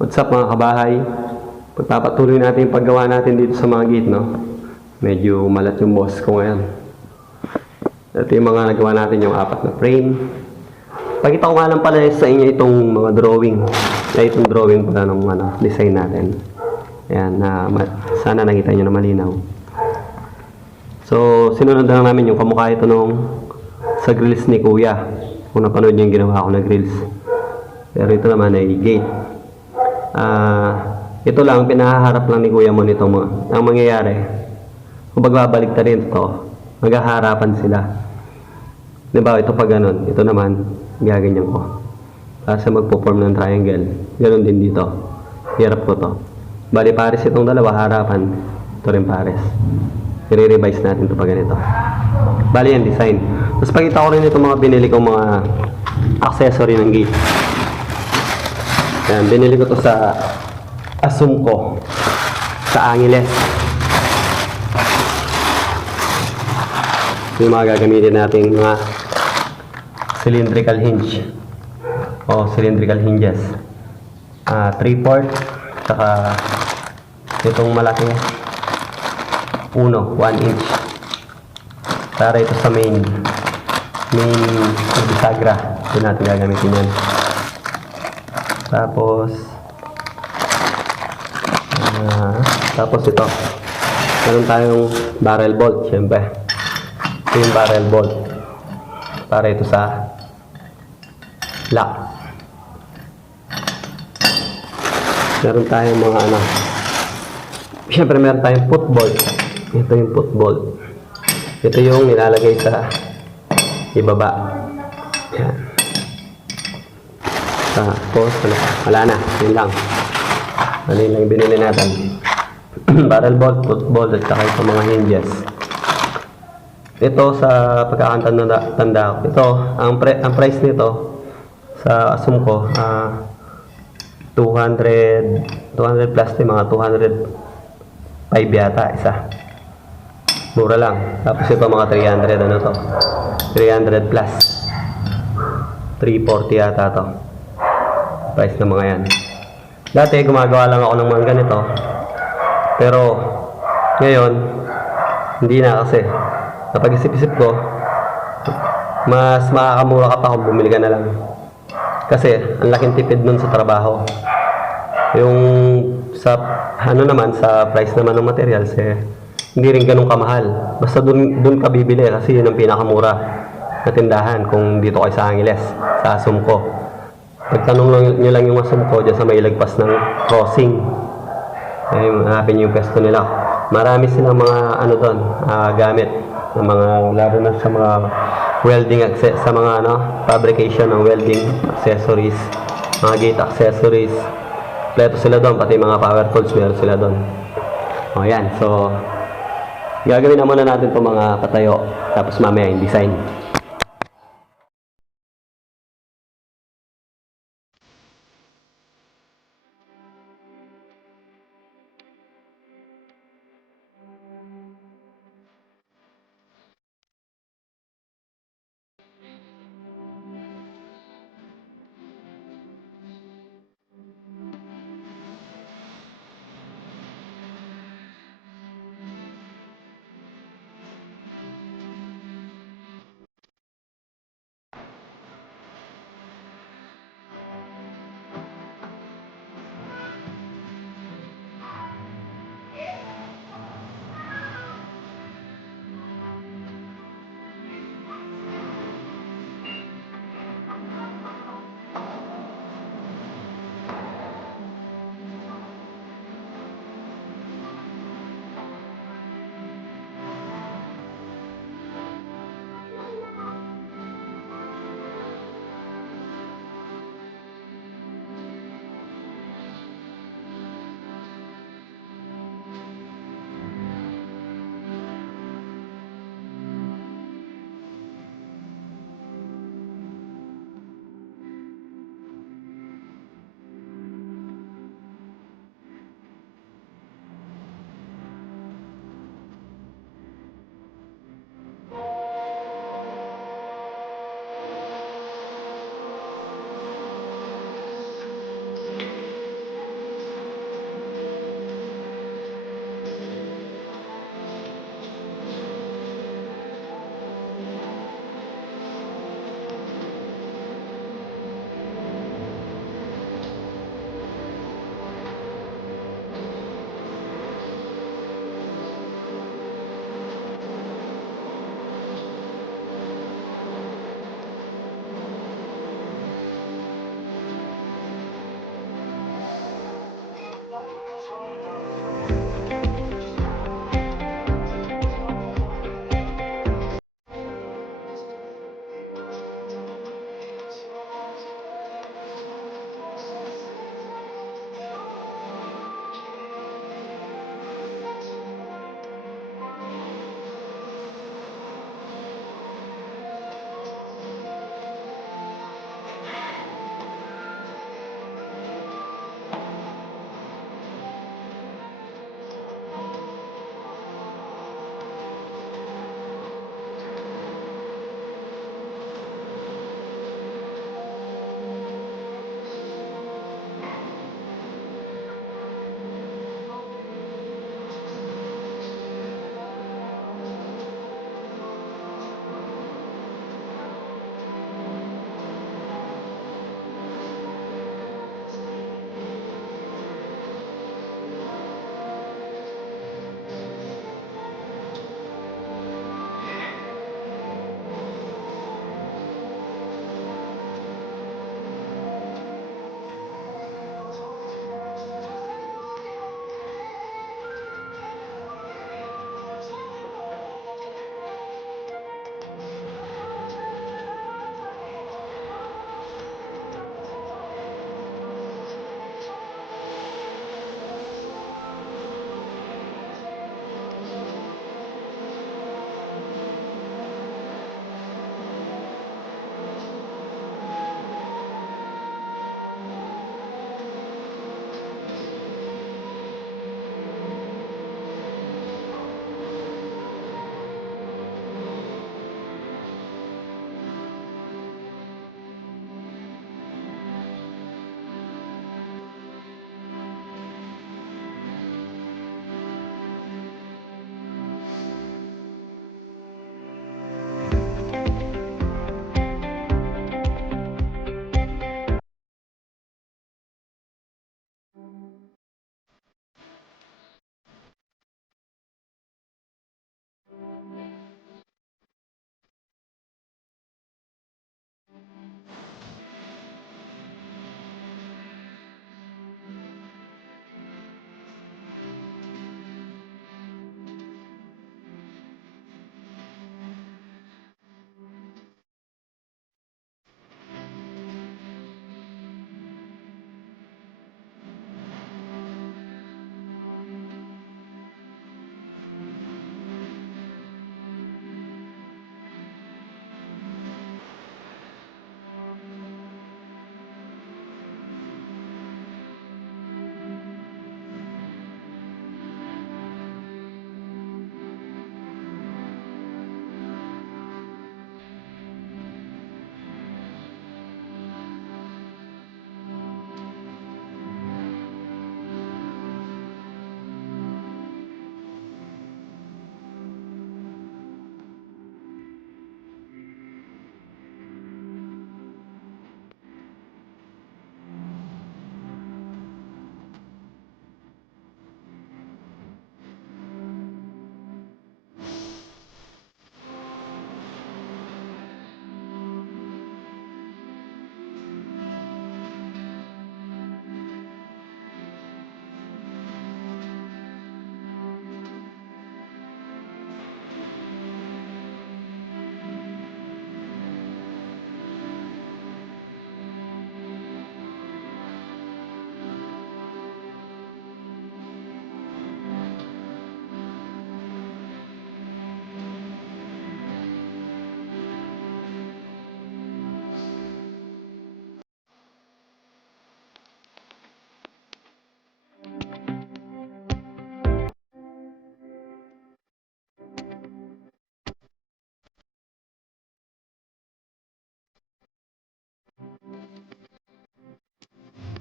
What's up mga kabahay? Pagpapatuloy natin yung paggawa natin dito sa mga gate, no? Medyo malat yung boss ko ngayon. Ito yung mga nagawa natin, yung 4 na frame. Pakita ko nga lang pala sa inyo itong mga drawing. Itong drawing pala ng design natin. Ayan, sana nakita nyo na malinaw. So, sinunod lang namin yung kamukha ito nung sa grills ni Kuya. Kung napanood nyo yung ginawa ko na grills. Pero ito naman ay gate. Ito lang, pinahaharap lang ni Kuya mo nito mo. Ang mangyayari, kung magbabalik na rin ito, maghaharapan sila. Diba, ito pa ganun. Ito naman, gaganyan ko. Kasi magpo-form ng triangle. Ganun din dito. Hirap ko to. Bali, pares itong dalawa, harapan. Ito rin pares. I-revise natin ito pa ganito. Bali yan, design. Tapos pakita ko rin itong mga binili kong mga accessory ng gate. Yan, binili ko to sa Asumco sa Angeles. Yung mga gagamitin natin mga cylindrical hinge o cylindrical hinges, 3/4, saka itong malaki 1 inch para ito sa main bisagra. Ito natin gagamitin yan. Tapos ito, meron tayong barrel bolt. Siyempre ito yung barrel bolt para ito sa lock. Meron tayong mga siyempre meron tayong foot bolt. Ito yung foot bolt. Ito yung nilalagay sa ibaba. Yan. Tapos wala na, yun lang. Ano yun lang binili natin. Barrel bolt, foot bolt, at saka ito mga hinges. Ito sa pagkakantanda ko. Ito, ang price nito sa Asumco, 200 plus, mga 205 yata isa. Mura lang. Tapos ito mga 300, ano to? 300 plus. 340 yata to. Price ng mga yan. Dati gumagawa lang ako ng mga ganito. Pero ngayon hindi na, kasi napag-isip-isip ko mas makakamura ka pa kung bumili ka na lang. Kasi ang laking tipid nun sa trabaho. Yung sa naman sa price naman ng materials hindi rin ganun kamahal. Basta dun ka bibili kasi yun ang pinakamura na tindahan kung dito kayo sa Angeles, sa Asumco. Pagtanong nyo lang yung Asumco dyan sa may lagpas ng crossing. Hanapin nyo yung pwesto nila. Marami silang mga doon, gamit ng mga, lalo na sa mga welding sa mga fabrication ng welding accessories, mga gate accessories. Kompleto sila doon, pati mga power tools meron sila doon. O yan, so gagawin na muna natin itong mga patayo, tapos mamaya yung design.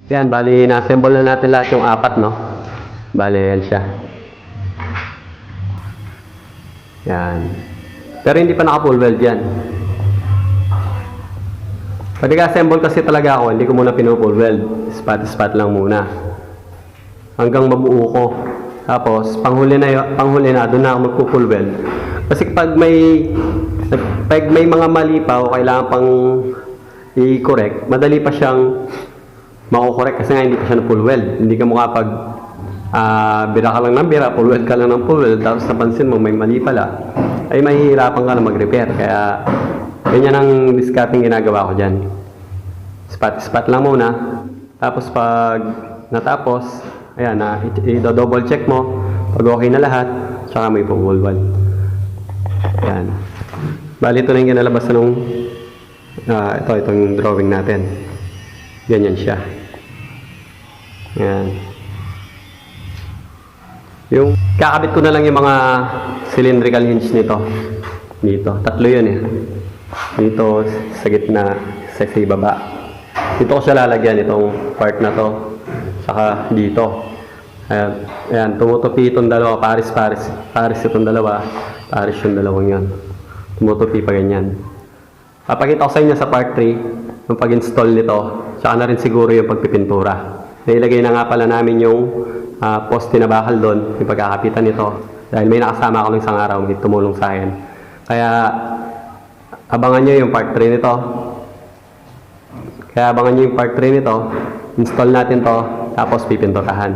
Yan, bali na-assemble na natin lahat yung apat, no? Bali, yan siya. Yan. Pero hindi pa naka full weld yan. Pag nag-assemble kasi talaga ako, hindi ko muna pinu-full weld. Spot lang muna. Hanggang mabuo ko. Tapos, panghuli na, doon na ako magpo-full weld. Kasi pag may mga mali pa o kailangan pang i-correct, madali pa siyang mako-correct kasi nga hindi pa siya na full weld. Hindi ka mukha pag bira ka lang ng bira, full weld ka lang ng full weld, tapos napansin mo may mali pala, ay mahihirapan ka na mag-repair. Kaya, ganyan ang discarding ginagawa ko dyan. Spot lang muna. Tapos pag natapos, ayan, i-double check mo. Pag okay na lahat, tsaka may full weld. Ayan. Bali, ito na yung kinalabasan ng itong drawing natin. Ganyan siya. Ayan. Yung kakabit ko na lang yung mga cylindrical hinge nito. Dito. Tatlo yun eh. Dito sa gitna, sa ibaba. Dito ko siya lalagyan itong part na to. Saka dito. Ayan. Tumutupi itong dalawa. Paris itong dalawa. Paris yung dalawang yun. Tumutupi pa ganyan. Papakita ko sa inyo sa part 3 yung pag-install nito. Saka na rin siguro yung pagpipintura. Nailagay na nga pala namin yung poste na bakal doon, yung pagkakapitan nito. Dahil may nakasama ako ng isang araw, may tumulong sa akin. Kaya, abangan nyo yung part 3 nito. Install natin to, tapos pipinturahan.